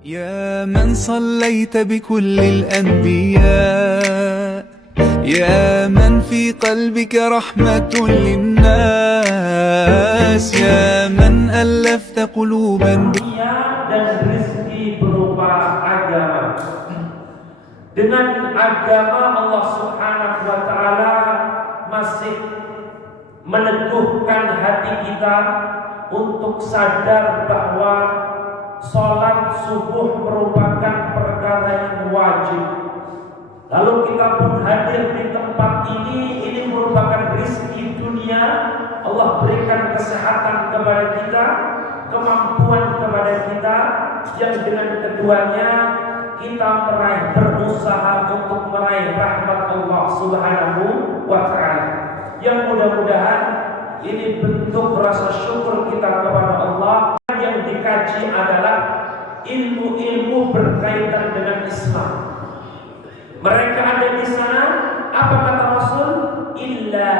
يا من صليت بكل الأنبياء يا من في قلبك رحمة للناس يا من ألفت قلوبا dan rezeki berupa agama. Dengan agama Allah Subhanahu wa taala masih meneguhkan hati kita untuk sadar bahwa sholat subuh merupakan perkara yang wajib. Lalu kita pun hadir di tempat ini merupakan rezeki dunia. Allah berikan kesehatan kepada kita, kemampuan kepada kita, yang dengan keduanya kita berusaha untuk meraih rahmat Allah Subhanahu wa taala. Yang mudah-mudahan ini bentuk rasa syukur kita kepada Allah. Yang dikaji adalah ilmu-ilmu berkaitan dengan Islam. Mereka ada di sana, apa kata Rasul? Illa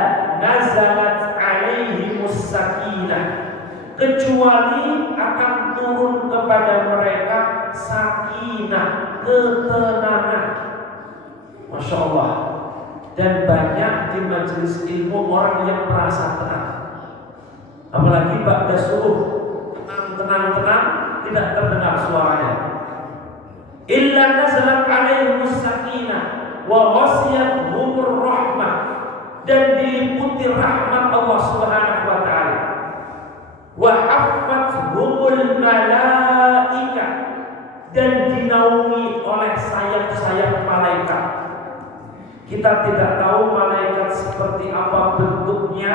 nazalat alaihimus sakinah, kecuali akan turun kepada mereka sakinah, ketenangan. Masya Allah. Dan banyak di majelis ilmu orang yang merasa tenang. Apalagi ba'da subuh, tenang, tidak terdengar suaranya. Illa nazalat alaihimus sakinah wa ghasiyatuhumur rahmah, dan diliputi rahmat Allah Subhanahu wa taala. Wa haffathumul malaikah, dan dinaungi oleh sayap-sayap malaikat. Kita tidak tahu malaikat seperti apa bentuknya,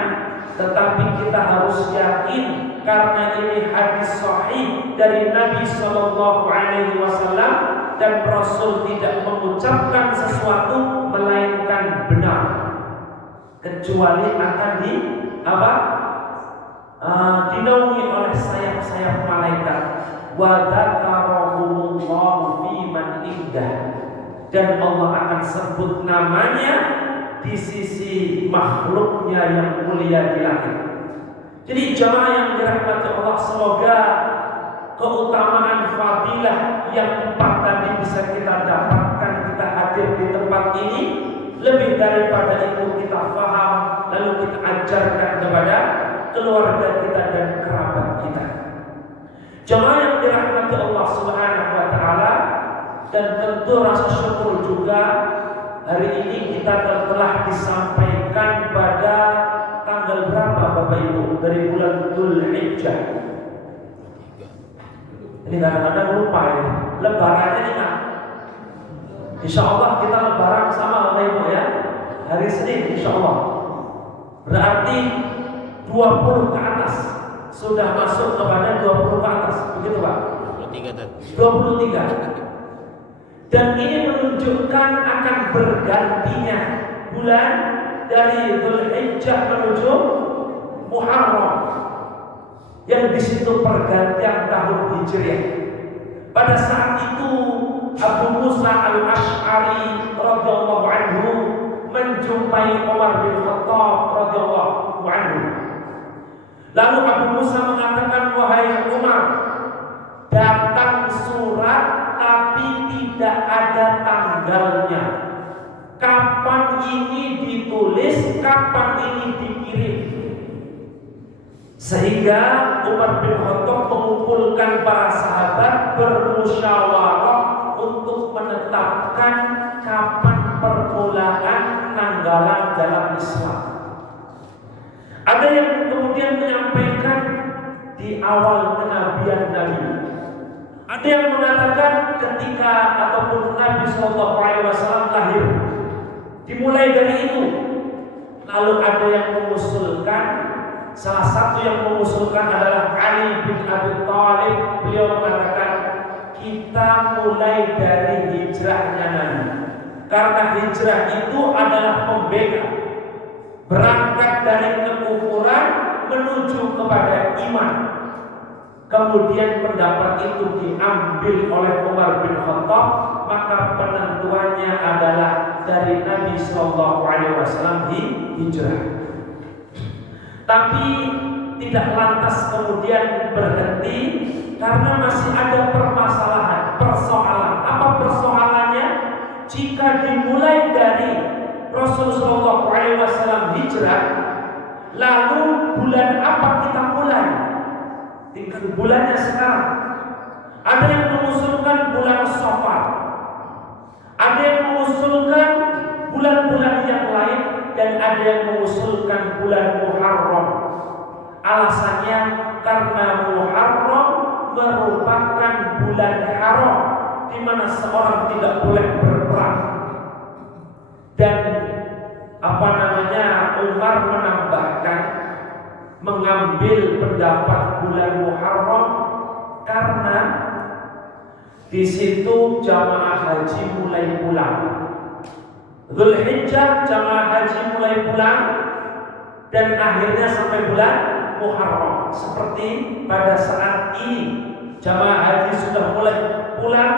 tetapi kita harus yakin karena ini hadis sahih dari Nabi Shallallahu Alaihi Wasallam, dan Rasul tidak mengucapkan sesuatu melainkan benar, kecuali akan dinaungi oleh sayap-sayap malaikat. Wa dzakarahumullahu fi man indah, dan Allah akan sebut namanya di sisi makhluknya yang mulia di langit. Jadi jamaah yang dirahmati Allah, semoga keutamaan fadilah yang 4 tadi bisa kita dapatkan, kita hadir di tempat ini. Lebih daripada itu kita faham, lalu kita ajarkan kepada keluarga kita dan kerabat kita. Jamaah yang dirahmati Allah Subhanahu wa taala, dan tentu rasa syukur juga hari ini kita telah disampaikan pada tanggal berapa Bapak Ibu dari bulan Dzulhijjah. Ini kadang-kadang lupa ini. Lebarannya ingat. Insya Allah kita lebaran sama Bapak Ibu ya. Hari Senin Insya Allah. Berarti 20 ke atas. Sudah masuk kepada 20 ke atas. Begitu Pak? 23. Dan ini menunjukkan akan bergantinya bulan dari Dzulhijjah menuju Muharram, yang di situ pergantian tahun Hijriah. Pada saat itu Abu Musa al-Ash'ari radhiyallahu anhu menjumpai Umar bin Khattab radhiyallahu anhu. Lalu Abu Musa mengatakan, wahai Umar, datang surat tapi tidak ada tanggalnya. Kapan ini ditulis, kapan ini dikirim? Sehingga Umar bin Khattab mengumpulkan para sahabat bermusyawarah untuk menetapkan kapan permulaan penanggalan dalam Islam. Ada yang kemudian menyampaikan di awal kenabian Nabi. Ada yang mengatakan ketika ataupun Nabi Shallallahu Alaihi Wasallam lahir, dimulai dari itu. Lalu ada yang mengusulkan, salah satu yang mengusulkan adalah Ali bin Abi Thalib. Beliau mengatakan kita mulai dari hijrahnya Nabi, karena hijrah itu adalah pembeda, berangkat dari kekufuran menuju kepada iman. Kemudian pendapat itu diambil oleh Umar bin Khattab, maka penentuannya adalah dari Nabi Shallallahu Alaihi Wasallam hijrah. Tapi tidak lantas kemudian berhenti, karena masih ada permasalahan. bulannya sekarang. Ada yang mengusulkan bulan Safar, ada yang mengusulkan bulan-bulan yang lain, dan ada yang mengusulkan bulan Muharram. Alasannya karena Muharram merupakan bulan haram di mana seorang tidak boleh berperang. Dan Umar menambahkan mengambil pendapat bulan Muharram karena di situ jamaah haji mulai pulang. Dzulhijjah jamaah haji mulai pulang dan akhirnya sampai bulan Muharram. Seperti pada saat ini jamaah haji sudah mulai pulang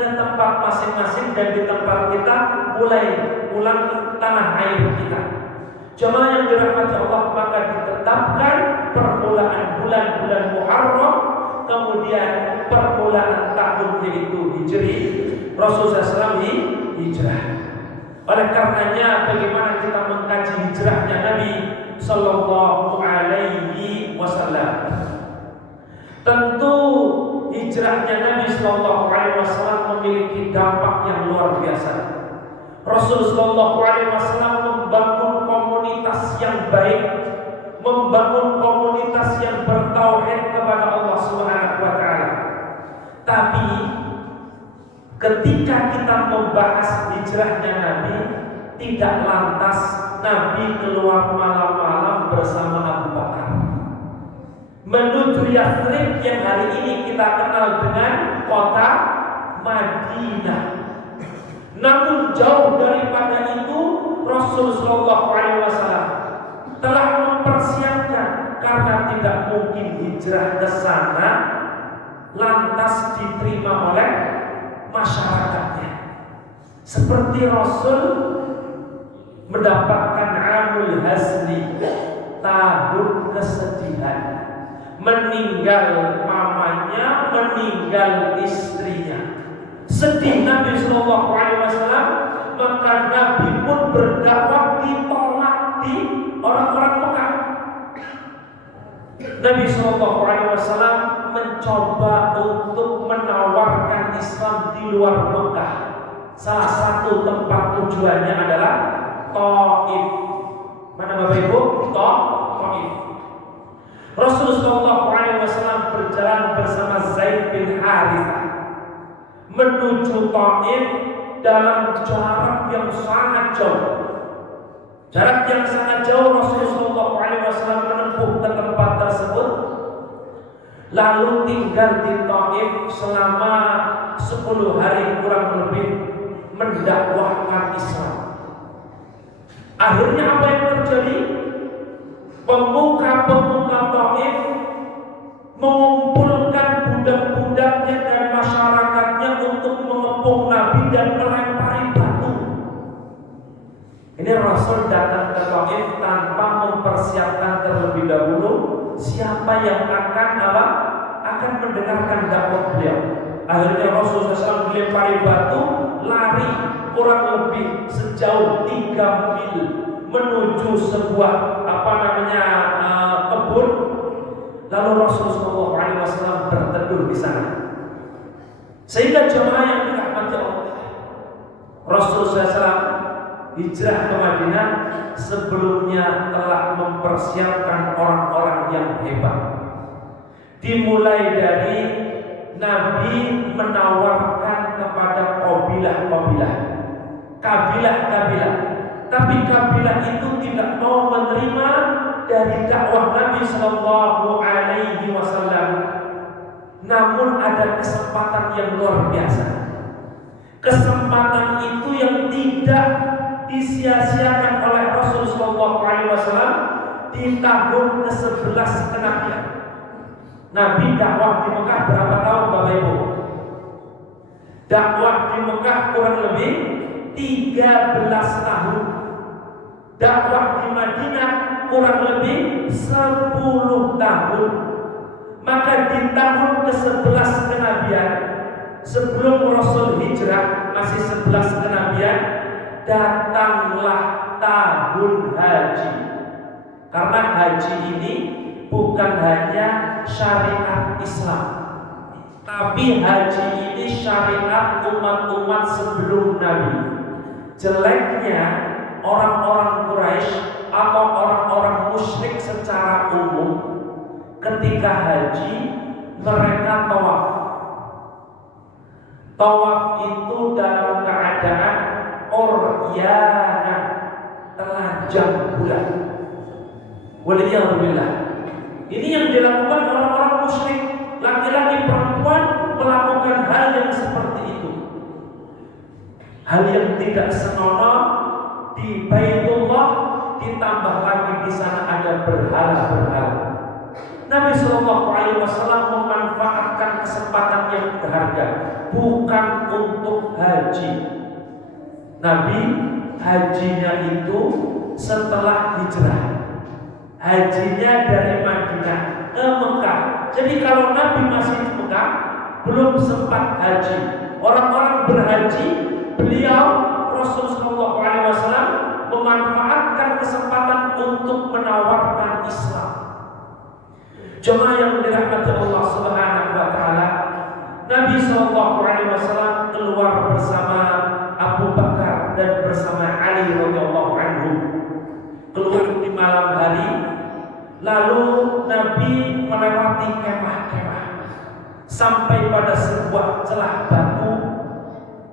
ke tempat masing-masing dan di tempat kita mulai pulang ke tanah air kita. Jamaah yang dirahmati Allah, maka ditetapkan permulaan bulan-bulan Muharram, kemudian permulaan tahun yaitu Hijri, Rasulullah SAW hijrah. Oleh karenanya bagaimana kita mengkaji hijrahnya Nabi Sallallahu Alaihi Wasallam? Tentu hijrahnya Nabi Sallallahu Alaihi Wasallam memiliki dampak yang luar biasa. Rasulullah Sallallahu Alaihi Wasallam membangun komunitas yang baik, membangun komunitas yang bertauhid kepada Allah Subhanahu Wa Taala. Tapi ketika kita membahas hijrahnya Nabi, tidak lantas Nabi keluar malam-malam bersama Abu Bakar menuju Yathrib yang hari ini kita kenal dengan kota Madinah. Namun jauh daripada itu, Rasulullah SAW telah mempersiapkan, karena tidak mungkin hijrah ke sana lantas diterima oleh masyarakatnya. Seperti Rasul mendapatkan amul hazni, tahun kesedihan, meninggal mamanya, meninggal istrinya. Sedih Nabi Sallallahu Alaihi Wasallam, maka Nabi pun berdakwah ditolak di orang-orang Mekah. Nabi Sallallahu Alaihi Wasallam mencoba untuk menawarkan Islam di luar Mekah. Salah satu tempat tujuannya adalah Taif. Mana Bapak Ibu? Taif. Rasulullah Sallallahu Alaihi Wasallam berjalan bersama Zaid bin Harithah menuju Taif dalam jarak yang sangat jauh. Jarak yang sangat jauh Rasulullah Sallallahu Alaihi Wasallam menempuh ke tempat tersebut, lalu tinggal di Taif selama 10 hari kurang lebih mendakwahkan Islam. Akhirnya apa yang terjadi? Pemuka-pemuka Taif mengumpulkan budak-budaknya dan masyarakatnya untuk mengepung Nabi dan melempari batu. Ini Rasul datang ke Taif tanpa mempersiapkan terlebih dahulu siapa yang akan mendengarkan dakwah beliau. Akhirnya Rasul SAW melempari batu, lari kurang lebih sejauh 3 mil menuju sebuah kebun. Lalu Rasulullah SAW berteduh di sana. Sehingga jemaah yang dirahmati Allah, Rasulullah SAW hijrah ke Madinah sebelumnya telah mempersiapkan orang-orang yang hebat. Dimulai dari Nabi menawarkan kepada kabilah-kabilah, tapi kabilah itu tidak mau menerima dari dakwah Nabi Sallallahu Alaihi Wasallam. Namun ada kesempatan yang luar biasa. Kesempatan itu yang tidak disia-siakan oleh Rasulullah Sallallahu Alaihi Wasallam di tahun ke-11 kenabian. Nabi dakwah di Mekah berapa tahun Bapak Ibu? Dakwah di Mekah kurang lebih 13 tahun. Dakwah di Madinah kurang lebih 10 tahun. Maka di tahun ke-11 kenabian, sebelum Rasul hijrah masih 11 kenabian, datanglah tahun haji. Karena haji ini bukan hanya syariat Islam, tapi haji ini syariat umat-umat sebelum Nabi. Jeleknya orang-orang Quraisy atau orang-orang musyrik secara umum, ketika haji mereka tawaf. Tawaf itu dalam keadaan oryanan, telanjang bulan. Waliyahulillah. Ini yang dilakukan orang-orang musyrik. Laki-laki perempuan melakukan hal yang seperti itu. Hal yang tidak senonoh di Baitullah, ditambah lagi di sana ada berhala-berhala. Nabi Shallallahu Alaihi Wasallam memanfaatkan kesempatan yang berharga, bukan untuk haji. Nabi hajinya itu setelah hijrah. Hajinya dari Madinah ke Mekah. Jadi kalau Nabi masih di Mekah, belum sempat haji. Orang-orang berhaji, beliau Rasul Shallallahu Alaihi Wasallam memanfaatkan kesempatan untuk menawarkan Islam. Jemaah yang dirahmati Allah Subhanahu Wa Taala, Nabi Shallallahu Alaihi Wasallam keluar bersama Abu Bakar dan bersama Ali radhiyallahu anhu. Keluar di malam hari, lalu Nabi melewati kemah-kemah sampai pada sebuah celah batu.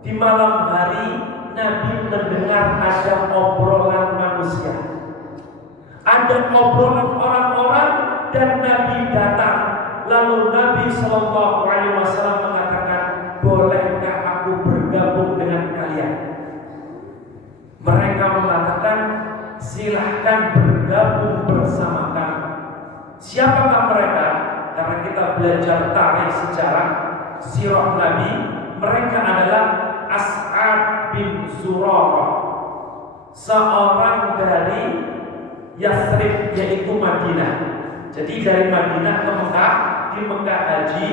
Di malam hari Nabi mendengar ada obrolan manusia, ada obrolan orang-orang, dan Nabi datang. Lalu Nabi Shallallahu Alaihi Wasallam mengatakan, bolehkah aku bergabung dengan kalian? Mereka mengatakan, silahkan bergabung bersama kami. Siapakah mereka? Karena kita belajar tarikh sejarah sirah Nabi, mereka adalah As'ad bin Zurarah, seorang dari Yathrib, yaitu Madinah. Jadi dari Madinah ke Mekah, di Mekah haji.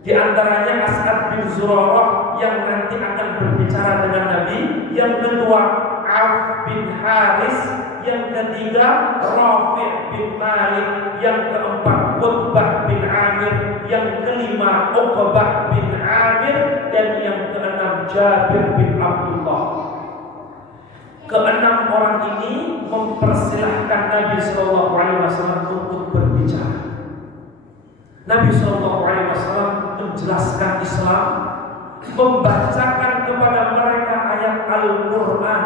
Di antaranya As'ad bin Zurarah yang nanti akan berbicara dengan Nabi. Yang kedua Auf bin Haris, yang ketiga Rafi' bin Malik, yang keempat Utbah bin Amir, yang kelima Uqbah bin Amir, dan yang keenam Jabir bin Abdullah. Keenam orang ini mempersilahkan Nabi Shallallahu Alaihi Wasallam untuk berbicara. Nabi Shallallahu Alaihi Wasallam menjelaskan Islam, membacakan kepada mereka ayat Al-Quran.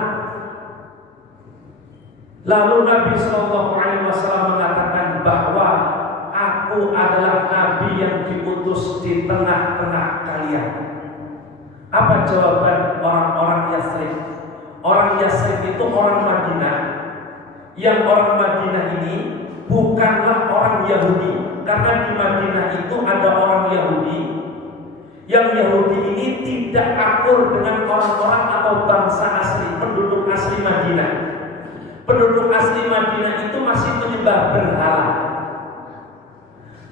Lalu Nabi Shallallahu Alaihi Wasallam mengatakan bahwa aku adalah Nabi yang diutus di tengah-tengah kalian. Apa jawaban orang-orang Yathrib? Orang Yathrib itu orang Madinah. Yang orang Madinah ini bukanlah orang Yahudi, karena di Madinah itu ada orang Yahudi. Yang Yahudi ini tidak akur dengan orang-orang atau bangsa asli, penduduk asli Madinah. Penduduk asli Madinah itu masih menyembah berhala.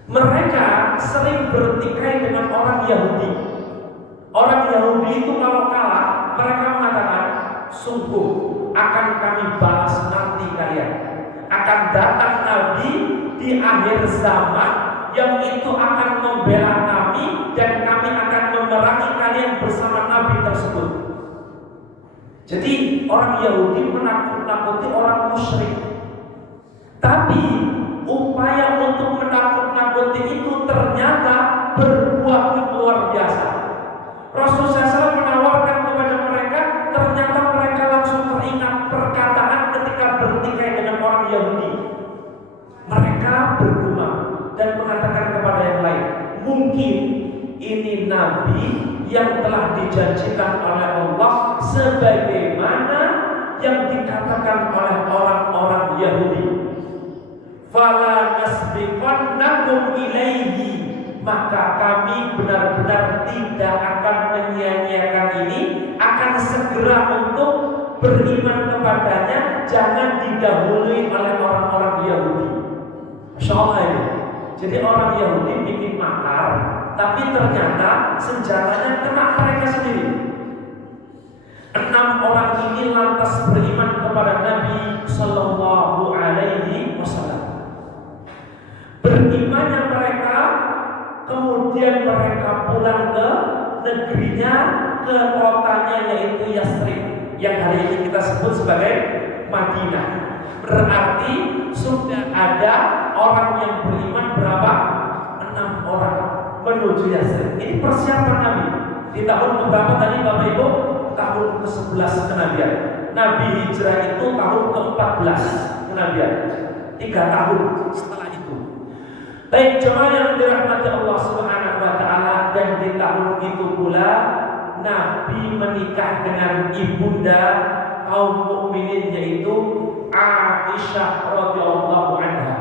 Mereka sering bertikai dengan orang Yahudi. Orang Yahudi itu kalau kalah, mereka mengatakan, sungguh akan kami balas nanti kalian. Akan datang Nabi di akhir zaman yang itu akan membela kami, dan kami akan memerangi kalian bersama Nabi tersebut. Jadi orang Yahudi menakut-nakuti orang musyrik. Tapi upaya untuk menakut-nakuti itu ternyata berbuah luar biasa. Rasulullah SAW menawarkan kepada mereka, ternyata mereka langsung teringat perkataan ketika bertikai dengan orang Yahudi. Mereka bergumam dan mengatakan kepada yang lain, mungkin ini Nabi yang telah dijanjikan oleh Allah sebagaimana yang dikatakan oleh orang-orang Yahudi. Fala nasbiqannakum ilaihi, maka kami benar-benar tidak akan menyia-nyiakan ini, akan segera untuk beriman kepadanya, jangan didahului oleh orang-orang Yahudi. Masya Allah ini. Jadi orang Yahudi bikin makar, tapi ternyata senjatanya kena mereka sendiri. 6 orang ini lantas beriman kepada Nabi Sallallahu Alaihi Wasallam. kemudian mereka pulang ke negerinya, ke kotanya yaitu Yasrib, yang hari ini kita sebut sebagai Madinah. Berarti sudah ada orang yang beriman berapa? 6 orang menuju Yasrib. Ini persiapan Nabi. Di tahun keberapa tadi Bapak Ibu? Tahun ke-11 kenabian. Nabi hijrah itu tahun ke-14 kenabian. 3 tahun setelah itu. Baik jemaah yang dirahmati Allah Subhanahu wa taala, dan di tahun itu pula Nabi menikah dengan ibunda kaum mukminin yaitu Aisyah radhiyallahu anha.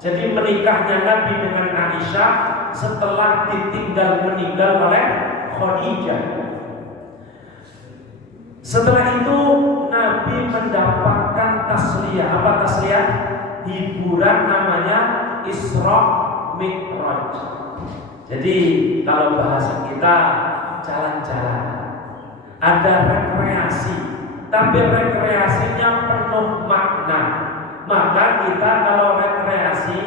Jadi menikahnya Nabi dengan Aisyah setelah ditinggal meninggal oleh Khadijah. Setelah itu Nabi mendapatkan tasliyah. Apa tasliyah? Hiburan namanya Isra Mi'raj. Jadi kalau bahasa kita jalan-jalan, ada rekreasi, tapi rekreasinya penuh makna. Maka kita kalau rekreasi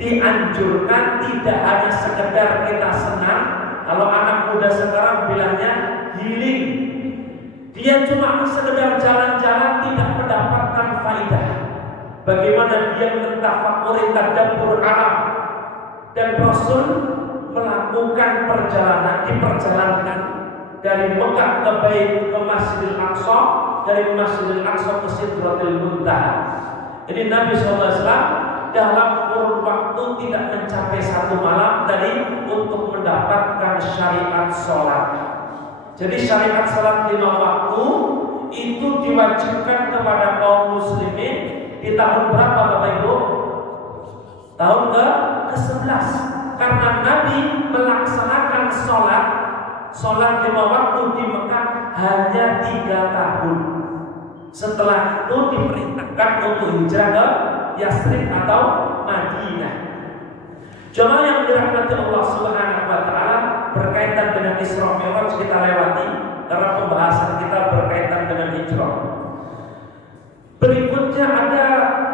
dianjurkan tidak hanya sekedar kita senang. Kalau anak muda sekarang bilangnya healing, dia cuma sekedar jalan-jalan tidak mendapatkan faidah. Bagaimana dia mentafakuri tadabbur alam, dan Rasul melakukan perjalanan, diperjalankan dari Mekah ke Bait ke Masjidil Aqsa, dari Masjidil Aqsa ke Sidratul Muntaha. Ini Nabi SAW dalam kurun waktu tidak mencapai 1 malam tadi untuk mendapatkan syariat sholat. Jadi syariat sholat 5 waktu itu diwajibkan kepada kaum muslimin di tahun berapa Bapak Ibu? Tahun ke-11. Karena Nabi melaksanakan sholat 5 waktu di Mekah hanya 3 tahun. Setelah itu diperintahkan untuk hijrah ke Yasrib atau Madinah. Jemaah yang dirahmati Allah Subhanahu wa taala, berkaitan dengan Isra Mi'raj kita lewati karena pembahasan kita berkaitan dengan hijrah. Berikutnya ada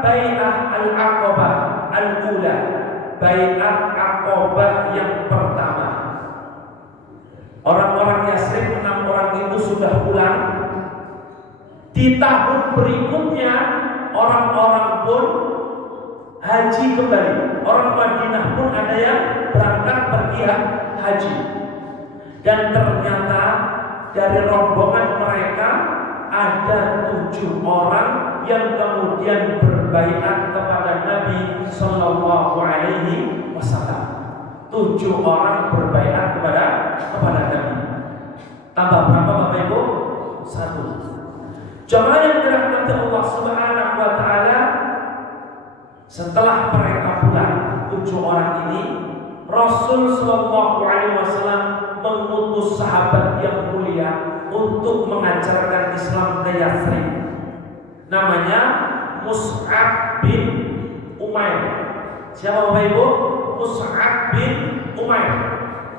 Bai'ah Al-Aqabah Al-Ula, Bai'ah Aqabah yang pertama. Orang-orang Yasrib 6 orang itu sudah pulang. Di tahun berikutnya orang-orang pun haji kembali. Orang Madinah pun ada yang berangkat pergi haji. Dan ternyata dari rombongan mereka ada 7 orang yang kemudian berbaiat kepada Nabi Sallallahu Alaihi Wasallam. 7 orang berbaiat kepada Nabi. Tambah berapa Bapak Ibu? 1. Jemaah yang dirahmati Allah Subhanahu wa taala, setelah mereka pulang 7 orang ini, Rasul Sallallahu Alaihi Wasallam mengutus sahabat yang mulia untuk mengajarkan Islam ke Yasrib. Namanya Mus'ab bin Umair. Siapa Bapak Ibu? Mus'ab bin Umair.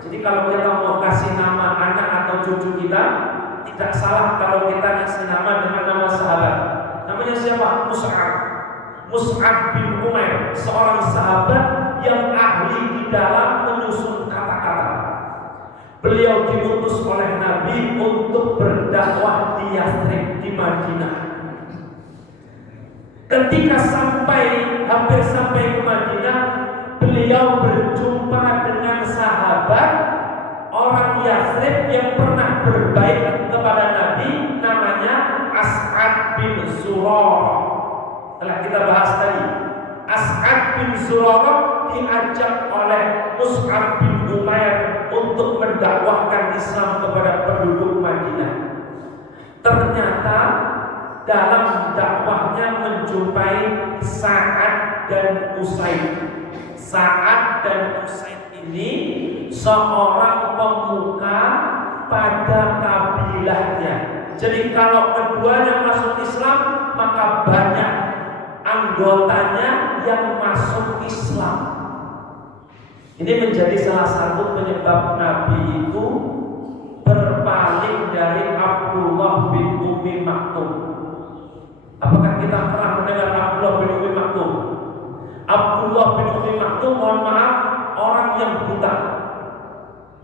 Jadi kalau kita mau kasih nama anak atau cucu kita, tidak salah kalau kita kasih nama dengan nama sahabat. Namanya siapa? Mus'ab bin Umair, seorang sahabat yang ahli di dalam menyusun kata-kata. Beliau diutus oleh Nabi untuk berdakwah di Yasrib, di Madinah. Ketika hampir sampai ke Madinah, beliau berjumpa dengan sahabat orang Yasrib yang pernah berbaiat kepada Nabi, namanya As'ad bin Zurarah. Telah kita bahas tadi. As'ad bin Zurarah diajak oleh Mus'ab bin Umair untuk mendakwahkan Islam kepada penduduk Madinah. Ternyata dalam dakwahnya menjumpai Sa'ad dan Usaid. Sa'ad dan Usaid ini seorang pemuka pada kabilahnya. Jadi kalau keduanya masuk Islam, maka banyak anggotanya yang masuk Islam. Ini menjadi salah satu penyebab Nabi itu berpaling dari Abdullah bin Umi Maktum. Apakah kita pernah mendengar Abdullah bin Umi Maktum? Abdullah bin Umi Maktum, mohon maaf, orang yang buta.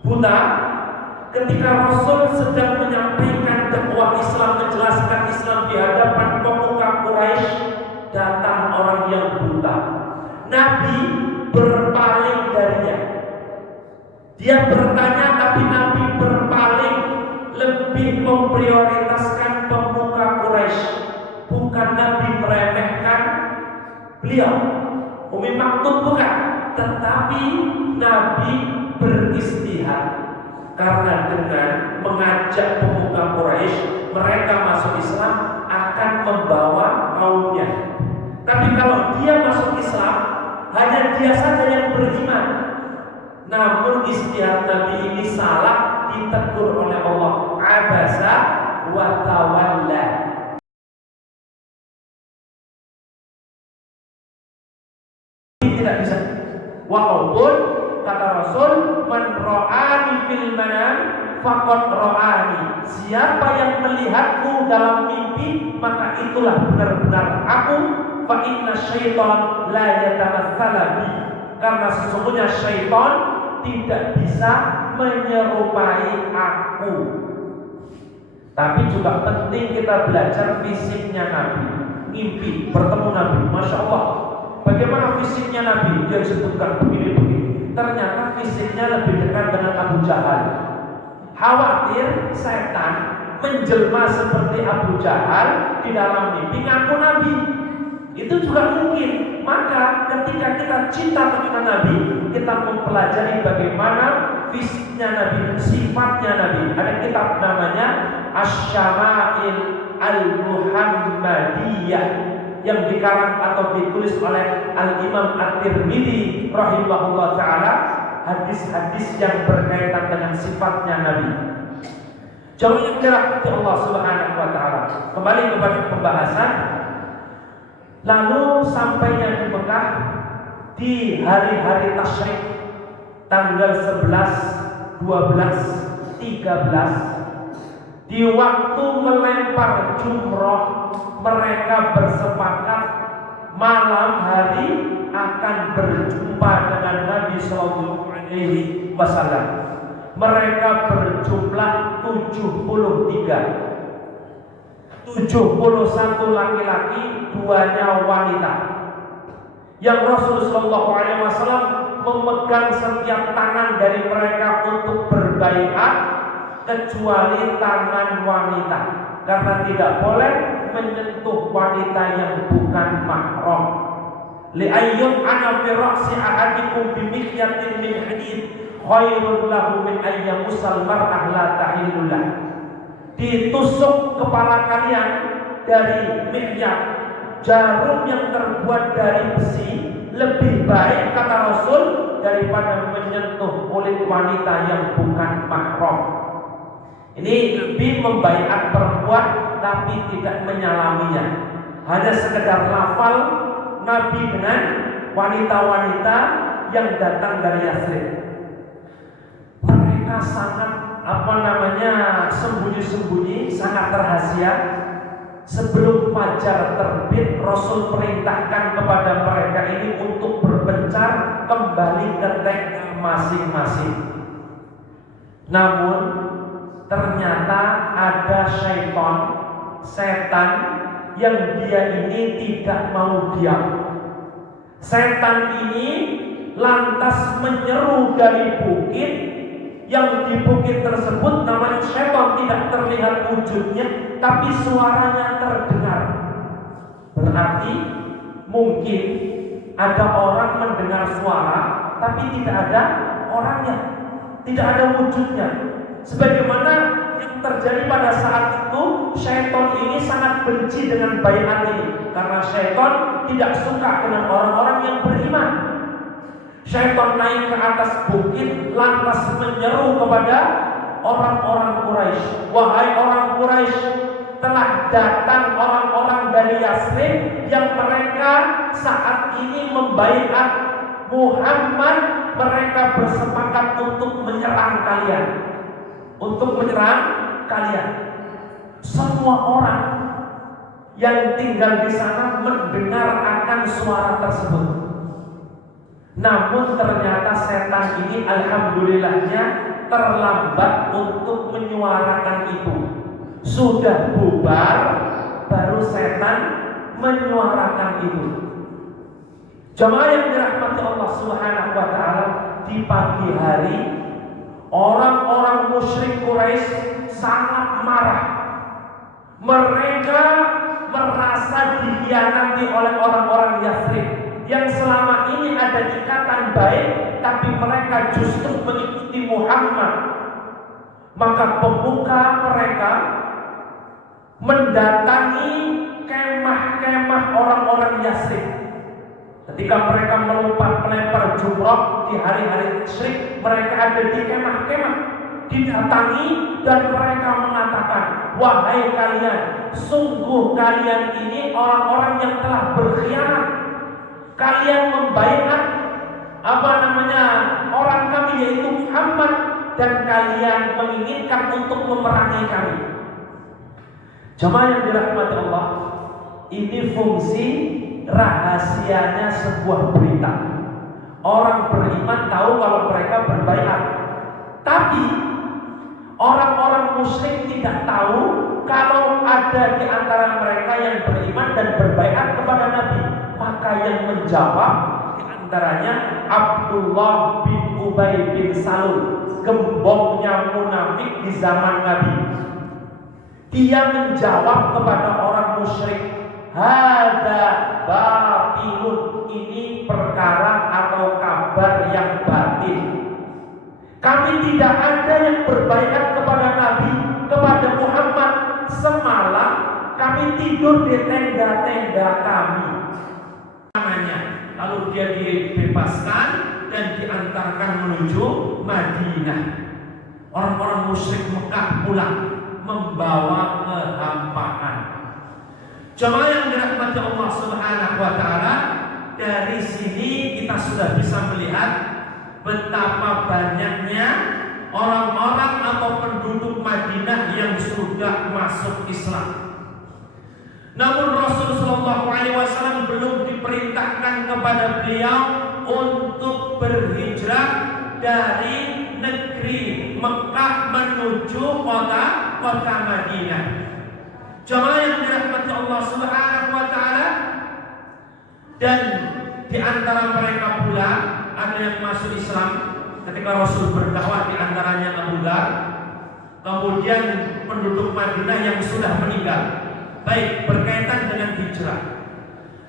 buta. Ketika Rasul sedang menyampaikan dakwah Islam, menjelaskan Islam di hadapan pemuka Quraisy, datang orang yang buta. Nabi berpaling darinya. Dia bertanya, tapi Nabi berpaling, lebih memprioritaskan pemuka Quraisy. Bukan Nabi meremehkan beliau, Umi Maktum bukan, tetapi Nabi beristihad. Karena dengan mengajak pemuka Quraisy mereka masuk Islam akan membawa kaumnya. Tapi kalau dia masuk Islam, hanya dia saja yang beriman. Namun istihad Nabi ini salah, ditegur oleh Allah. Abasa wa tawalla. Tidak bisa. Walaupun kata Rasul, man ra'ani fil manam faqad ra'ani. Siapa yang melihatku dalam mimpi, maka itulah benar-benar aku. Fa inna syaitan la yatamatsala bi. Karena sesungguhnya syaitan tidak bisa menyerupai aku. Tapi juga penting kita belajar fisiknya Nabi. Mimpi bertemu Nabi, Masya Allah. Bagaimana fisiknya Nabi? Dia sebutkan begini-begini. Ternyata fisiknya lebih dekat dengan Abu Jahal. Khawatir setan menjelma seperti Abu Jahal di dalam mimpi ngaku Nabi. Itu juga mungkin. Maka ketika kita cinta kepada Nabi, kita mempelajari bagaimana fisiknya Nabi, sifatnya Nabi. Ada kitab namanya Asy-Syama'il Al-Muhammadiyah yang dikarang atau ditulis oleh Al-Imam At-Tirmidzi rahimahullah ta'ala, hadis-hadis yang berkaitan dengan sifatnya Nabi. Jauh yang dirahmati Allah Subhanahu wa ta'ala. Kembali kepada pembahasan. Lalu sampainya di Mekah di hari-hari tasyrik, tanggal 11, 12, 13, di waktu melempar jumroh, mereka bersepakat malam hari akan berjumpa dengan Nabi Sallallahu Alaihi Wasallam. Mereka berjumlah 73, 71 laki-laki, 2-nya wanita. Yang Rasulullah Sallallahu Alaihi Wasallam memegang setiap tangan dari mereka untuk berbaiat, kecuali tangan wanita, karena tidak boleh menyentuh wanita yang bukan mahram. Li'ayyum ana fi ra'si ahadikum bimikyatin min hadid khairun lahu min ayyamusal mar'ah la tahillullah. Ditusuk kepala kalian dari mikyat, jarum yang terbuat dari besi, lebih baik kata Rasul daripada menyentuh kulit wanita yang bukan mahram. Ini lebih membaiat perempuan tapi tidak menyalaminya. Hanya sekedar lafal Nabi dengan wanita-wanita yang datang dari Yathrib. Mereka sangat sembunyi-sembunyi, sangat rahasia. Sebelum fajar terbit, Rasul perintahkan kepada mereka ini untuk berpencar kembali ke tenda masing-masing. Namun ternyata ada setan yang dia ini tidak mau diam. Setan ini lantas menyeru dari bukit, yang di bukit tersebut namanya setan, tidak terlihat wujudnya tapi suaranya terdengar. Berarti mungkin ada orang mendengar suara tapi tidak ada orangnya, tidak ada wujudnya. Sebagaimana yang terjadi pada saat itu, syaitan ini sangat benci dengan baiat ini, karena syaitan tidak suka dengan orang-orang yang beriman. Syaitan naik ke atas bukit, lantas menyeru kepada orang-orang Quraisy, wahai orang Quraisy, telah datang orang-orang dari Yathrib yang mereka saat ini membaiat Muhammad. Mereka bersepakat untuk menyerang kalian. Semua orang yang tinggal di sana mendengar akan suara tersebut. Namun ternyata setan ini alhamdulillahnya terlambat untuk menyuarakan itu. Sudah bubar, baru setan menyuarakan itu. Jemaah yang dirahmati Allah Subhanahu wa taala, di pagi hari orang-orang musyrik Quraisy sangat marah. Mereka merasa dikhianati oleh orang-orang Yathrib yang selama ini ada ikatan baik, tapi mereka justru mengikuti Muhammad. Maka pemuka mereka mendatangi kemah-kemah orang-orang Yathrib. Ketika mereka melempar jumrah di hari-hari tasyrik, mereka ada di kemah-kemah, didatangi dan mereka mengatakan, wahai kalian, sungguh kalian ini orang-orang yang telah berkhianat. Kalian membaiat orang kami yaitu Muhammad, dan kalian menginginkan untuk memerangi kami. Jemaah yang dirahmati Allah, ini fungsi rahasianya sebuah berita. Orang beriman tahu kalau mereka berbaiat, tapi orang-orang musyrik tidak tahu kalau ada di antara mereka yang beriman dan berbaiat kepada Nabi. Maka yang menjawab di antaranya Abdullah bin Ubay bin Salul, gembongnya munafik di zaman Nabi. Dia menjawab kepada orang musyrik, hada batilun, ini perkara atau kabar yang batil. Kami tidak ada yang berbaiat kepada Nabi, kepada Muhammad. Semalam kami tidur di tenda-tenda kami. Lalu dia dibebaskan dan diantarkan menuju Madinah. Orang-orang musyrik Mekah pulang membawa kehampaan. Jemaah yang dirahmati Allah Subhanahu wa taala, dari sini kita sudah bisa melihat betapa banyaknya orang-orang atau penduduk Madinah yang sudah masuk Islam. Namun Rasulullah SAW belum diperintahkan kepada beliau untuk berhijrah dari negeri Mekah menuju kota Madinah. Jemaah yang dirahmati Allah Subhanahu wa taala, dan di antara mereka pula ada yang masuk Islam ketika Rasul berdakwah, di antaranya Abu Dhar, kemudian penduduk Madinah yang sudah meninggal. Baik, berkaitan dengan hijrah.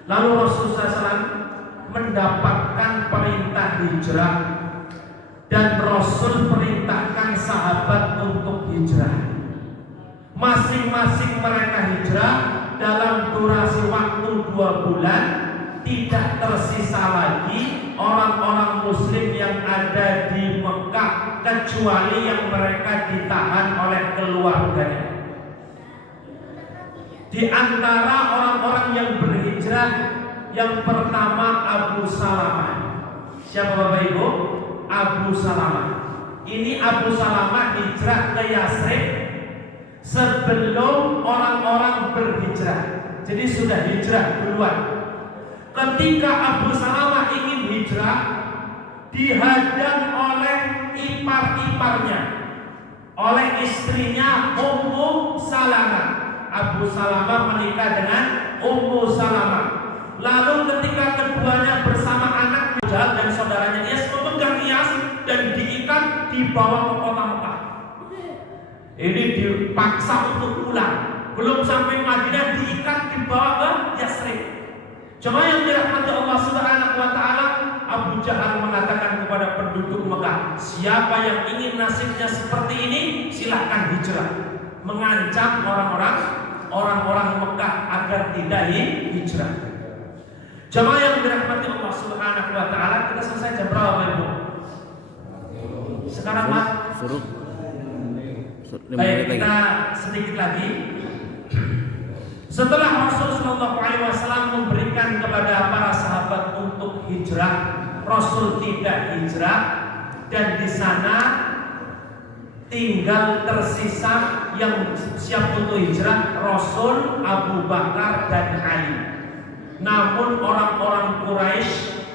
Lalu Rasulullah SAW mendapatkan perintah hijrah, dan Rasul perintahkan sahabat untuk hijrah. Masing-masing mereka hijrah dalam durasi waktu 2 bulan. Tidak tersisa lagi orang-orang muslim yang ada di Mekah, kecuali yang mereka ditahan oleh keluarganya. Di antara orang-orang yang berhijrah, yang pertama Abu Salamah. Siapa Bapak Ibu? Abu Salamah. Ini Abu Salamah hijrah ke Yathrib sebelum orang-orang berhijrah. Jadi sudah hijrah duluan. Ketika Abu Salamah ingin hijrah, dihadang oleh ipar-iparnya, oleh istrinya Ummu Salamah. Abu Salamah menikah dengan Ummu Salamah. Lalu ketika keduanya bersama anak Jahal dan saudaranya Iyas memegang Iyas dan diikat, dibawa ke kota Mekah. Ini dipaksa untuk pulang. Belum sampai Madinah diikat, dibawa ke Yathrib. Jemaah yang dirahmati Allah Subhanahu wa taala, Abu Jahal mengatakan kepada penduduk Mekah, siapa yang ingin nasibnya seperti ini, silahkan hijrah. Mengancam orang-orang Mekah agar tidak hijrah. Jemaah yang dirahmati Allah Subhanahu wa taala, kita selesai jam berapa, Ibu? Sekarang Mas suruh. Baik, kita sedikit lagi. Setelah Rasulullah SAW memberikan kepada para sahabat untuk hijrah, Rasul tidak hijrah, dan di sana tinggal tersisa yang siap untuk hijrah Rasul, Abu Bakar dan Ali. Namun orang-orang Quraisy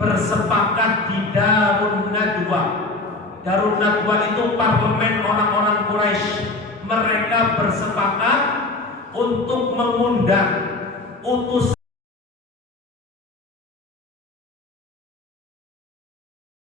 bersepakat di Darun Nadwa Darun Nadwa itu parlemen orang-orang Quraisy. Mereka bersepakat untuk mengundang utusan